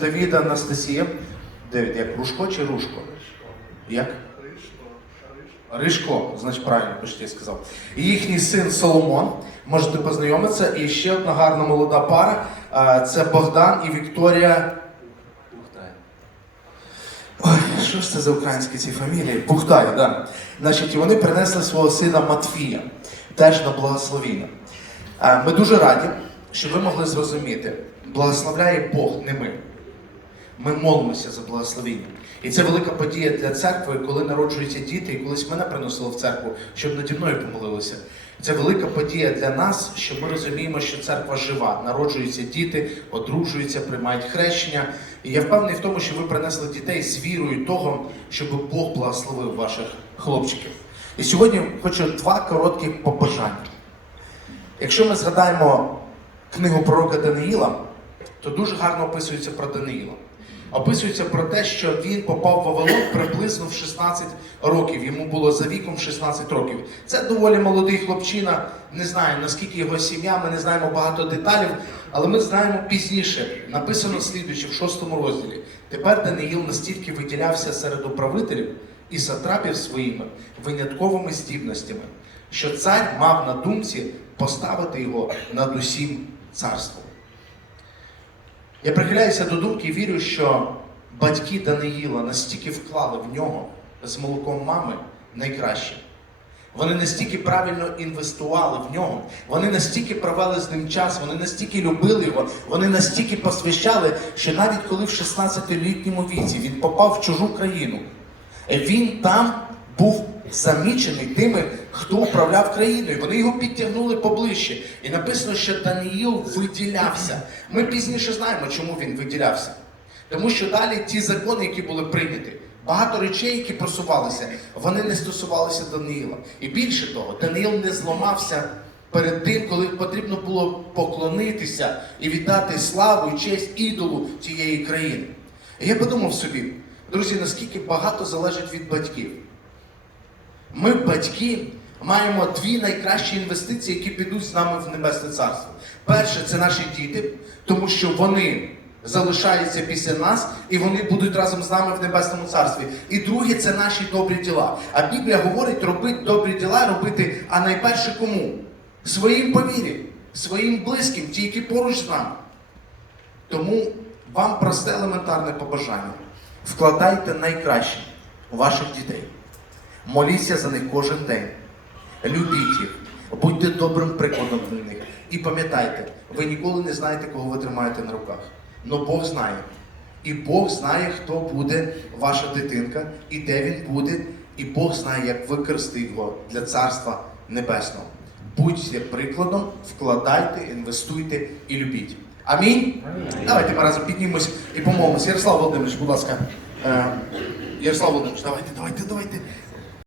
Давід Анастасія. Девід, як Рушко чи Рушко? Як? Ришко, значить правильно, почти я сказав. Їхній син Соломон. Можете познайомитися. І ще одна гарна молода пара. Це Богдан і Вікторія. Ой, що ж це за українські ці фамілії? Бухтай, да. Значить, вони принесли свого сина Матфія, теж на благословіння. Ми дуже раді, що ви могли зрозуміти, благословляє Бог, не ми. Ми молимося за благословіння. І це велика подія для церкви, коли народжуються діти, і колись мене приносило в церкву, щоб наді мною помолилися. Це велика подія для нас, що ми розуміємо, що церква жива, народжуються діти, одружуються, приймають хрещення. І я впевнений в тому, що ви принесли дітей з вірою того, щоб Бог благословив ваших хлопчиків. І сьогодні хочу два короткі побажання. Якщо ми згадаємо книгу пророка Даниїла, то дуже гарно описується про Даниїла. Описується про те, що він попав в Вавилон приблизно в 16 років. Йому було за віком 16 років. Це доволі молодий хлопчина. Не знаю наскільки його сім'я, ми не знаємо багато деталів, але ми знаємо пізніше. Написано слідуючи в шостому розділі. Тепер Даниїл настільки виділявся серед управителів і сатрапів своїми винятковими здібностями, що цар мав на думці поставити його над усім царством. Я прихиляюся до думки і вірю, що батьки Даниїла настільки вклали в нього з молоком мами найкраще. Вони настільки правильно інвестували в нього, вони настільки провели з ним час, вони настільки любили його, вони настільки посвящали, що навіть коли в 16-літньому віці він попав в чужу країну, він там був замічений тими, хто управляв країною. Вони його підтягнули поближче. І написано, що Даниїл виділявся. Ми пізніше знаємо, чому він виділявся. Тому що далі ті закони, які були прийняті, багато речей, які просувалися, вони не стосувалися Даниїла. І більше того, Даниїл не зламався перед тим, коли потрібно було поклонитися і віддати славу і честь ідолу цієї країни. І я подумав собі, друзі, наскільки багато залежить від батьків. Ми, батьки, маємо дві найкращі інвестиції, які підуть з нами в Небесне Царство. Перше, це наші діти, тому що вони залишаються після нас і вони будуть разом з нами в Небесному Царстві. І друге, це наші добрі діла. А Біблія говорить, робити добрі діла, робити, а найперше кому? Своїм повірі, своїм близьким, ті, які поруч з нами. Тому вам просте елементарне побажання. Вкладайте найкраще у ваших дітей. Моліться за них кожен день. Любіть їх, будьте добрим прикладом для них. І пам'ятайте, ви ніколи не знаєте, кого ви тримаєте на руках. Но Бог знає. І Бог знає, хто буде ваша дитинка, і де він буде, і Бог знає, як використати його для Царства Небесного. Будьте прикладом, вкладайте, інвестуйте і любіть. Амінь. Давайте ми разом піднімемось і помолимося. Ярослав Володимирович, будь ласка. Е, Ярослав Володимирович, давайте, давайте, давайте.